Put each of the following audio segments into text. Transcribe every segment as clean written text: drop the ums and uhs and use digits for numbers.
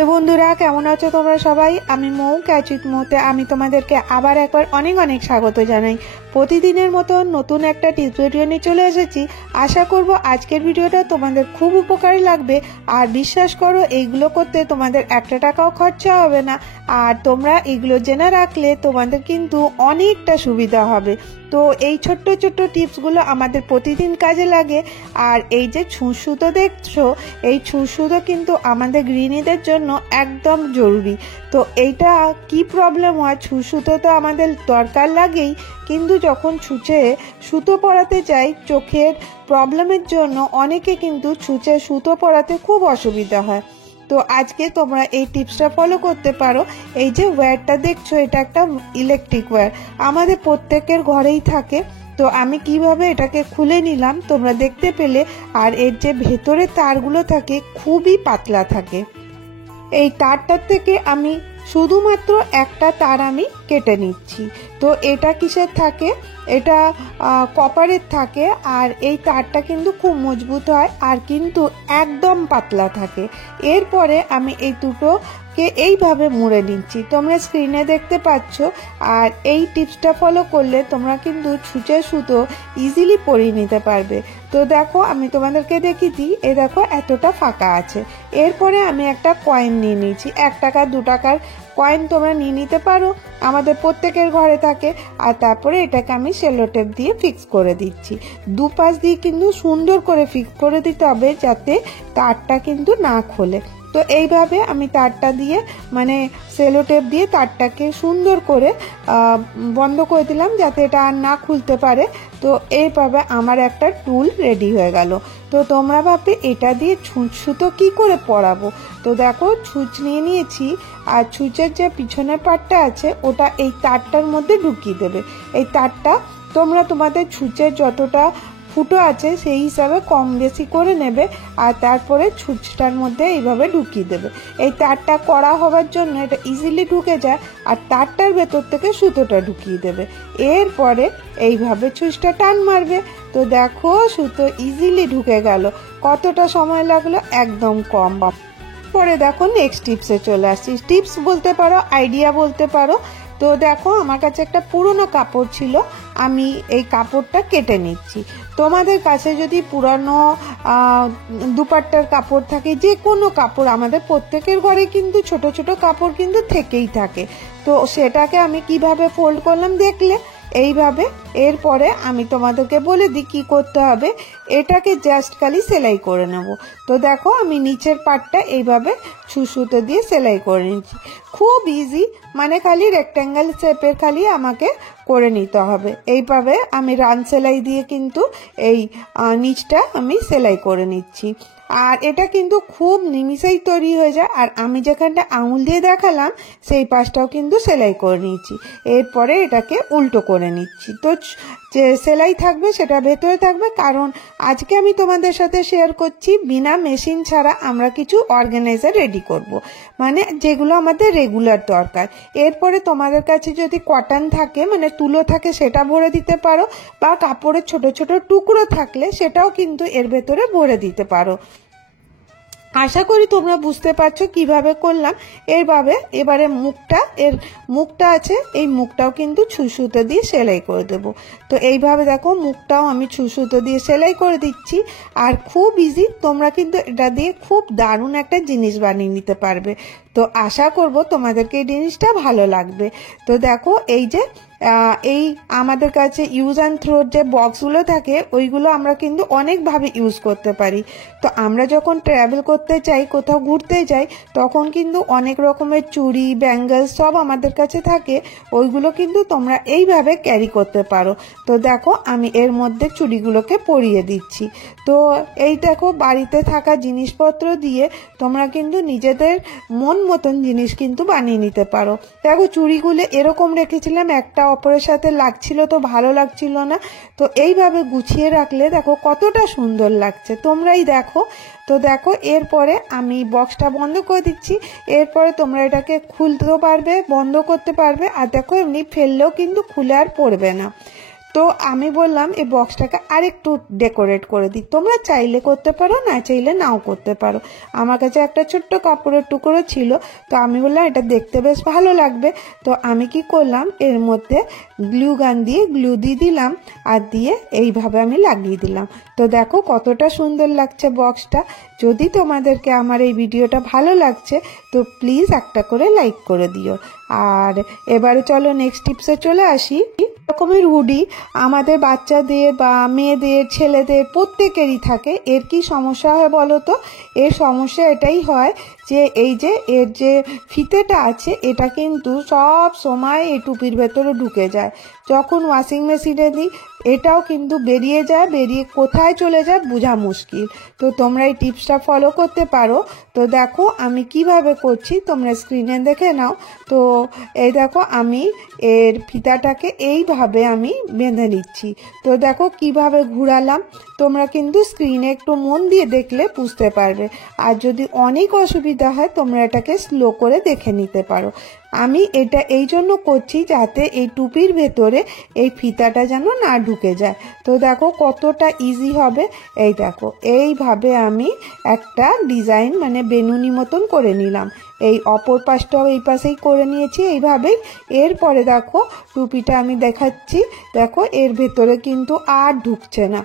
তো বন্ধুরা, কেমন আছো তোমরা সবাই? আমি মৌ ক্যাচিত মতে আমি তোমাদেরকে আবার একবার অনেক অনেক স্বাগত জানাই। প্রতিদিনের মতো নতুন একটা টিপস ভিডিও নিয়ে চলে এসেছি। আশা করব আজকের ভিডিওটা তোমাদের খুব উপকারী লাগবে। আর বিশ্বাস করো, এইগুলো করতে তোমাদের একটা টাকাও খরচা হবে না। আর তোমরা এগুলো জেনে রাখলে তোমাদের কিন্তু অনেকটা সুবিধা হবে। তো এই ছোট্ট ছোট্ট টিপসগুলো আমাদের প্রতিদিন কাজে লাগে। আর এই যে ছুঁচসুতো দেখছো, এই ছুঁচসুতো কিন্তু আমাদের গৃহিণীদের জন্য একদম জরুরি। তো এইটা কি প্রবলেম হয়, ছুঁচসুতো তো আমাদের দরকার লাগেই, কিন্তু যখন ছুঁচে সুতো পরাতে যাই চোখের প্রবলেমের জন্য অনেকে কিন্তু ছুঁচে সুতো পরাতে খুব অসুবিধা হয়। তো আজকে তোমরা এই টিপসটা ফলো করতে পারো। এই যে ওয়্যারটা দেখছো, এটা একটা ইলেকট্রিক ওয়্যার, আমাদের প্রত্যেকের ঘরেই থাকে। তো আমি কিভাবে এটাকে খুলে নিলাম তোমরা দেখতে পেলে। আর এর যে ভেতরে তারগুলো থাকে খুবই পাতলা থাকে। এই তারটার থেকে আমি শুধুমাত্র একটা তার আমি কেটে নিচ্ছি। তো এটা কিসের থাকে? এটা কপারের থাকে। আর এই তারটা কিন্তু খুব মজবুত হয় আর কিন্তু একদম পাতলা থাকে। এরপরে আমি এই দুটোকে এইভাবে মুড়ে নিচ্ছি, তোমরা স্ক্রিনে দেখতে পাচ্ছ। আর এই টিপসটা ফলো করলে তোমরা কিন্তু ছুঁচে সুতো ইজিলি পরিয়ে নিতে পারবে। তো দেখো, আমি তোমাদেরকে দেখিয়ে দিই। এই দেখো, এতটা ফাঁকা আছে। এরপরে আমি একটা কয়েন নিয়ে নিয়েছি, 1 টাকা 2 টাকার কয়েন তোমরা নিয়ে নিতে পারো, আমাদের প্রত্যেকের ঘরে থাকে। আর তারপরে এটাকে আমি সেলো টেপ দিয়ে ফিক্স করে দিচ্ছি। দুপাশ দিয়ে কিন্তু সুন্দর করে ফিক্স করে দিতে হবে যাতে তারটা কিন্তু না খোলে। তো এইভাবে আমি তারটা দিয়ে মানে সেলো টেপ দিয়ে তারটাকে সুন্দর করে বন্ধ করে দিলাম যাতে এটা আর না খুলতে পারে। তো এইভাবে আমার একটা টুল রেডি হয়ে গেল। তো তোমরা ভাববে এটা দিয়ে ছুঁচসুতো কী করে পরাবো। তো দেখো, ছুঁচ নিয়ে নিয়েছি। আর ছুঁচের যে পিছনের পাটটা আছে ওটা এই তারটার মধ্যে ঢুকিয়ে দেবে। এই তারটা তোমরা তোমাদের ছুঁচের যতটা ফুটো আছে সেই হিসাবে কম বেশি করে নেবে। আর তারপরে ছুঁচটার মধ্যে এইভাবে ঢুকিয়ে দেবে। এই তারটা কড়া হওয়ার জন্য এটা ইজিলি ঢুকে যায়। আর তারটার ভেতর থেকে সুতোটা ঢুকিয়ে দেবে। এরপরে এইভাবে ছুঁচটা টান মারবে। তো দেখো, সুতো ইজিলি ঢুকে গেল। কতটা সময় লাগলো? একদম কম। পরে দেখো, নেক্সট টিপসে চলে আসছি। টিপস বলতে পারো, আইডিয়া বলতে পারো। তো দেখো, আমার কাছে একটা পুরনো কাপড় ছিল, আমি এই কাপড়টা কেটে নিচ্ছি। তোমাদের কাছে যদি পুরানো দুপাট্টার কাপড় থাকে, যে কোনো কাপড়, আমাদের প্রত্যেকের ঘরে কিন্তু ছোট ছোট কাপড় কিন্তু থেকেই থাকে। তো সেটাকে আমি কিভাবে ফোল্ড করলাম দেখলে এইভাবে। এরপরে আমি তোমাদেরকে বলে দিই কি করতে হবে। এটাকে জাস্ট খালি সেলাই করে নেব। তো দেখো, আমি নিচের পাটটা এইভাবে সুতো দিয়ে সেলাই করে নিচ্ছি। খুব ইজি, মানে খালি রেক্ট্যাঙ্গেল শেপের খালি আমাকে করে নিতে হবে। এইভাবে আমি রান সেলাই দিয়ে কিন্তু এই নিচটা আমি সেলাই করে নিচ্ছি। আর এটা কিন্তু খুব নিমিষেই তৈরি হয়ে যায়। আর আমি যেখানটা আঙুল দিয়ে দেখালাম সেই পাশটাও কিন্তু সেলাই করে নিচ্ছি। এরপরে এটাকে উল্টো করে নিচ্ছি। তো যে সেলাই থাকবে সেটা ভেতরে থাকবে, কারণ আজকে আমি তোমাদের সাথে শেয়ার করছি বিনা মেশিন ছাড়া আমরা কিছু অর্গানাইজার রেডি করব, মানে যেগুলো আমাদের রেগুলার দরকার। এরপরে তোমাদের কাছে যদি কটন থাকে, মানে তুলো থাকে, সেটা ভরে দিতে পারো। বা কাপড়ের ছোট ছোট টুকরো থাকলে সেটাও কিন্তু এর ভেতরে ভরে দিতে পারো। আশা করি তোমরা বুঝতে পারছো কিভাবে করলাম। এবারে এর মুখটা আছে, এই মুখটাও কিন্তু ছুঁচসুতো দিয়ে সেলাই করে দেব। তো এইভাবে দেখো, মুখটাও আমি ছুঁচসুতো দিয়ে সেলাই করে দিচ্ছি। আর খুব ইজি, তোমরা কিন্তু এটা দিয়ে খুব দারুণ একটা জিনিস বানিয়ে নিতে পারবে। তো আশা করব তোমাদেরকে এই জিনিসটা ভালো লাগবে। তো দেখো, এই যে এই আমাদের কাছে ইউজ অ্যান্ড থ্রোর যে বক্সগুলো থাকে ওইগুলো আমরা কিন্তু অনেকভাবে ইউজ করতে পারি। তো আমরা যখন ট্রাভেল করতে চাই, কোথাও ঘুরতে যাই, তখন কিন্তু অনেক রকমের চুড়ি, ব্যাঙ্গলস সব আমাদের কাছে থাকে। ওইগুলো কিন্তু তোমরা এইভাবে ক্যারি করতে পারো। তো দেখো, আমি এর মধ্যে চুড়িগুলোকে পরিয়ে দিচ্ছি। তো এই দেখো, বাড়িতে থাকা জিনিসপত্র দিয়ে তোমরা কিন্তু নিজেদের মন মতন জিনিস কিন্তু বানিয়ে নিতে পারো। দেখো, চুড়িগুলো এরকম রেখেছিলাম, একটা অপরের সাথে লাগছিল তো ভালো লাগছিল না। তো এইভাবে গুছিয়ে রাখলে দেখো কতটা সুন্দর লাগছে, তোমরাই দেখো। তো দেখো, এরপরে আমি বক্সটা বন্ধ করে দিচ্ছি। এরপরে তোমরা এটাকে খুলতেও পারবে, বন্ধ করতে পারবে। আর দেখো, এমনি ফেললেও কিন্তু খুলে আর পড়বে না। তো আমি বললাম এই বক্সটাকে আরেকটু ডেকোরেট করে দিই। তোমরা চাইলে করতে পারো, না চাইলে নাও করতে পারো। আমার কাছে একটা ছোট্ট কাপড়ের টুকরো ছিল, তো আমি বললাম এটা দেখতে বেশ ভালো লাগবে। তো আমি কি করলাম, এর মধ্যে গ্লু গান দিয়ে গ্লু দিয়ে দিলাম, আর দিয়ে এইভাবে আমি লাগিয়ে দিলাম। তো দেখো কতটা সুন্দর লাগছে বক্সটা। যদি তোমাদেরকে আমার এই ভিডিওটা ভালো লাগছে তো প্লিজ একটা করে লাইক করে দিও। আর এবারে চলো নেক্সট টিপসে চলে আসি। রকমের হুডি আমাদের বাচ্চাদের বা মেয়েদের, ছেলেদের প্রত্যেকেরই থাকে। এর কি সমস্যা হয় বলো তো? এর সমস্যা এটাই হয় যে এই যে এর যে ফিতেটা আছে এটা কিন্তু সব সময় এই টুপির ভেতরে ঢুকে যায়। যখন ওয়াশিং মেশিনে দিই এটাও কিন্তু বেরিয়ে যায়, বেরিয়ে কোথায় চলে যায় বোঝা মুশকিল। তো তোমরা এই টিপসটা ফলো করতে পারো। তো দেখো আমি কিভাবে করছি, তোমরা স্ক্রিনে দেখে নাও। তো এই দেখো আমি এর ফিতাটাকে এইভাবে আমি বেঁধে নিচ্ছি। তো দেখো কিভাবে ঘুরালাম, তোমরা কিন্তু স্ক্রিনে একটু মন দিয়ে দেখলে বুঝতে পারবে। আর যদি অনেক অসুবিধা হয় তোমরা এটাকে স্লো করে দেখে নিতে পারো। আমি এটা এই জন্য করছি যাতে এই টুপির ভেতরে এই ফিতাটা যেন না ঢুকে যায়। তো দেখো কতটা ইজি হবে। এই দেখো এইভাবে আমি একটা ডিজাইন মানে বেনুনি মতন করে নিলাম। এই অপর পাশটাও এই পাশেই করে নিয়েছি এইভাবেই। এরপরে দেখো টুপিটা আমি দেখাচ্ছি, দেখো এর ভেতরে কিন্তু আর ঢুকছে না।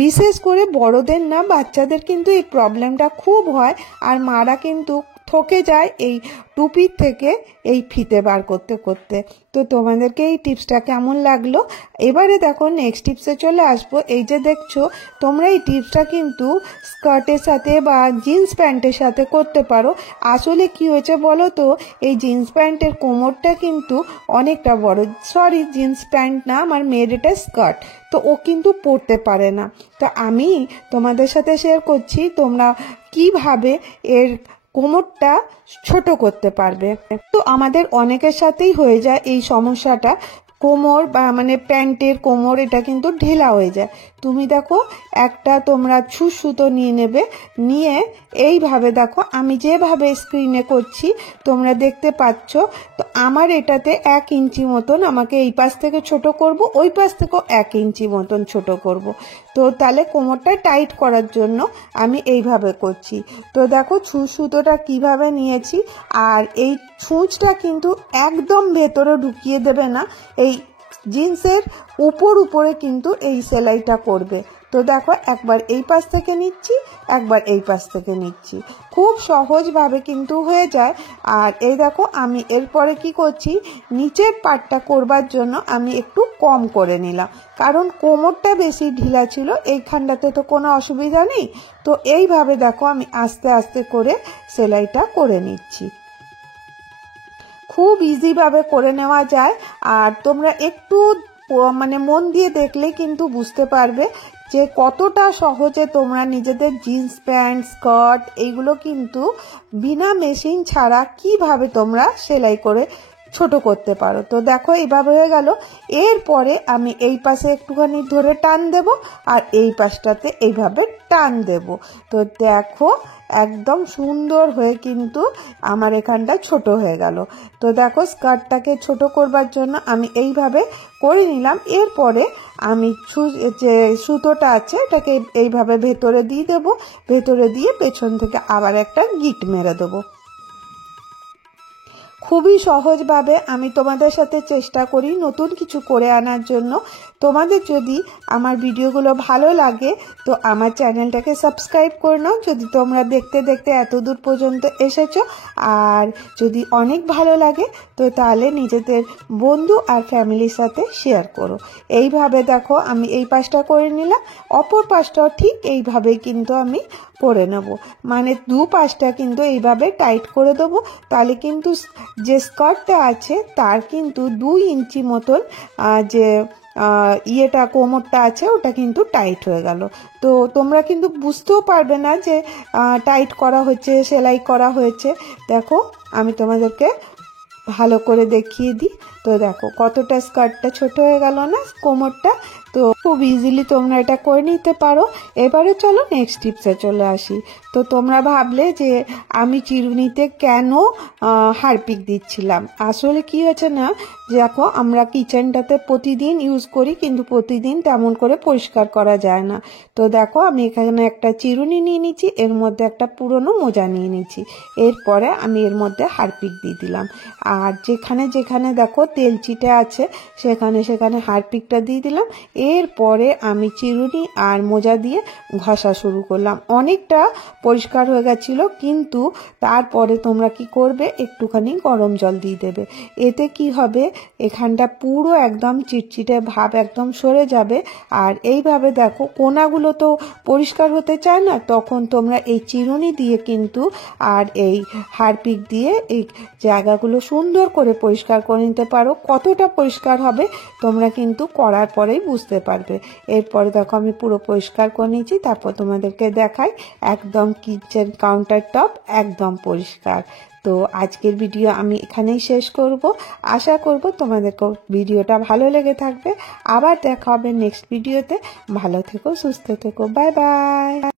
বিশেষ করে বড়দের না, বাচ্চাদের কিন্তু এই প্রবলেমটা খুব হয়। আর মারা কিন্তু ঠকে যায় এই টুপির থেকে এই ফিতে বার করতে করতে। তো তোমাদেরকে এই টিপসটা কেমন লাগলো? এবারে দেখো নেক্সট টিপসে চলে আসবো। এই যে দেখছো তোমরা এই টিপসটা কিন্তু স্কার্টের সাথে বা জিন্স প্যান্টের সাথে করতে পারো। আসলে কি হয়েছে বলো তো, এই জিন্স প্যান্টের কোমরটা কিন্তু অনেকটা বড়। সরি, জিন্স প্যান্ট না, আমার মেয়ের এটা স্কার্ট। তো ও কিন্তু পরতে পারে না। তো আমি তোমাদের সাথে শেয়ার করছি তোমরা কিভাবে এর কোমরটা ছোট করতে পারবে। তো আমাদের অনেকের সাথেই হয়ে যায় এই সমস্যাটা, কোমর বা মানে প্যান্টের কোমর এটা কিন্তু ঢিলা হয়ে যায়। তুমি দেখো একটা তোমরা সুতো নিয়ে নেবে, নিয়ে এইভাবে দেখো আমি যেভাবে স্ক্রিনে করছি তোমরা দেখতে পাচ্ছ। তো আমার এটাতে 1 ইঞ্চি মতন আমাকে এই পাশ থেকে ছোট করব, ওই পাশ থেকেও 1 ইঞ্চি মতন ছোট করব। তো তাহলে কোমরটা টাইট করার জন্য আমি এইভাবে করছি। তো দেখো সুতোটা কিভাবে নিয়েছি। আর এই ছুঁচটা কিন্তু একদম ভেতরে ঢুকিয়ে দেবে না, এই জিন্সের উপরে কিন্তু এই সেলাইটা করবে। তো দেখো একবার এই পাশ থেকে নিচ্ছি, একবার এই পাশ থেকে নিচ্ছি, খুব সহজভাবে কিন্তু হয়ে যায়। আর এই দেখো আমি এরপরে কি করছি, নিচের পাটটা করবার জন্য আমি একটু কম করে নিলাম, কারণ কোমরটা বেশি ঢিলা ছিল। এইখানটাতে তো কোনো অসুবিধা নেই। তো এইভাবে দেখো আমি আস্তে আস্তে করে সেলাইটা করে নিচ্ছি। খুব ইজিভাবে করে নেওয়া যায়। আর তোমরা একটু মানে মন দিয়ে দেখলে কিন্তু বুঝতে পারবে যে কতটা সহজে তোমরা নিজেদের জিন্স প্যান্ট, স্কার্ট এইগুলো কিন্তু বিনা মেশিন ছাড়া কিভাবে তোমরা সেলাই করে ছোট করতে পারো। তো দেখো এইভাবে হয়ে গেল। এরপরে আমি এই পাশে একটুখানি ধরে টান দেব, আর এই পাশটাতে এইভাবে টান দেব। তো দেখো একদম সুন্দর হয়ে কিন্তু আমার এখানটা ছোট হয়ে গেল। তো দেখো স্কার্টটাকে ছোট করবার জন্য আমি এইভাবে করে নিলাম। এরপরে আমি যে সুতোটা আছে এটাকে এইভাবে ভেতরে দিয়ে দেবো, ভেতরে দিয়ে পেছন থেকে আবার একটা গিট মেরে দেবো। খুবই সহজভাবে আমি তোমাদের সাথে চেষ্টা করি নতুন কিছু করে আনার জন্য। তোমাদের যদি আমার ভিডিওগুলো ভালো লাগে তো আমার চ্যানেলটাকে সাবস্ক্রাইব করে নাও, যদি তোমরা দেখতে দেখতে এত দূর পর্যন্ত এসেছো। আর যদি অনেক ভালো লাগে তো তাহলে নিজেদের বন্ধু আর ফ্যামিলির সাথে শেয়ার করো। এইভাবে দেখো আমি এই পাশটা করে নিলাম, অপর পাশটাও ঠিক এইভাবেই কিন্তু আমি করে নেব। মানে দু পাশটা কিন্তু এইভাবে টাইট করে দেবো, তাহলে কিন্তু যে স্কার্টটা আছে তার কিন্তু 2 ইঞ্চি মতন যে ইয়েটা কোমরটা আছে ওটা কিন্তু টাইট হয়ে গেল। তো তোমরা কিন্তু বুঝতেও পারবে না যে টাইট করা হচ্ছে, সেলাই করা হয়েছে। দেখো আমি তোমাদেরকে ভালো করে দেখিয়ে দিই। তো দেখো কতটা স্কার্টটা ছোট হয়ে গেল না কোমরটা। তো খুব ইজিলি তোমরা এটা করে নিতে পারো। এবারে চলো নেক্সট টিপসে চলে আসি। তো তোমরা ভাবলে যে আমি চিরুনিতে কেন হারপিক দিচ্ছিলাম। আসলে কি হয়েছে না, দেখো আমরা কিচেনটাতে প্রতিদিন ইউজ করি, কিন্তু প্রতিদিন তেমন করে পরিষ্কার করা যায় না। তো দেখো আমি এখানে একটা চিরুনি নিয়ে নিচ্ছি, এর মধ্যে একটা পুরনো মোজা নিয়ে নিচ্ছি। এরপরে আমি এর মধ্যে হারপিক দিয়ে দিলাম। আর যেখানে যেখানে দেখো তেল চিটে আছে সেখানে সেখানে হারপিকটা দিয়ে দিলাম। এরপরে আমি চিরুনি আর মোজা দিয়ে ঘষা শুরু করলাম। অনেকটা পরিষ্কার হয়ে গেছিলো, কিন্তু তারপরে তোমরা কি করবে, একটুখানি গরম জল দিয়ে দেবে। এতে কি হবে, এখানটা পুরো একদম চিটচিটে ভাব একদম সরে যাবে। আর এইভাবে দেখো কোনাগুলো তো পরিষ্কার হতে চায় না, তখন তোমরা এই চিরুনি দিয়ে কিন্তু আর এই হারপিক দিয়ে এই জায়গাগুলো সুন্দর করে পরিষ্কার করে নিতে পারো। কতটা পরিষ্কার হবে তোমরা কিন্তু করার পরেই বুঝতে পারবে। এরপরে দেখো আমি পুরো পরিষ্কার করে নিয়েছি, তারপর তোমাদেরকে দেখাই একদম কিচেন কাউন্টার টপ একদম পরিষ্কার। তো আজকের ভিডিও আমি এখানেই শেষ করব। আশা করব তোমাদেরকে ভিডিওটা ভালো লেগে থাকবে। আবার দেখা হবে নেক্সট ভিডিওতে। ভালো থেকো, সুস্থ থেকো, বাই বাই।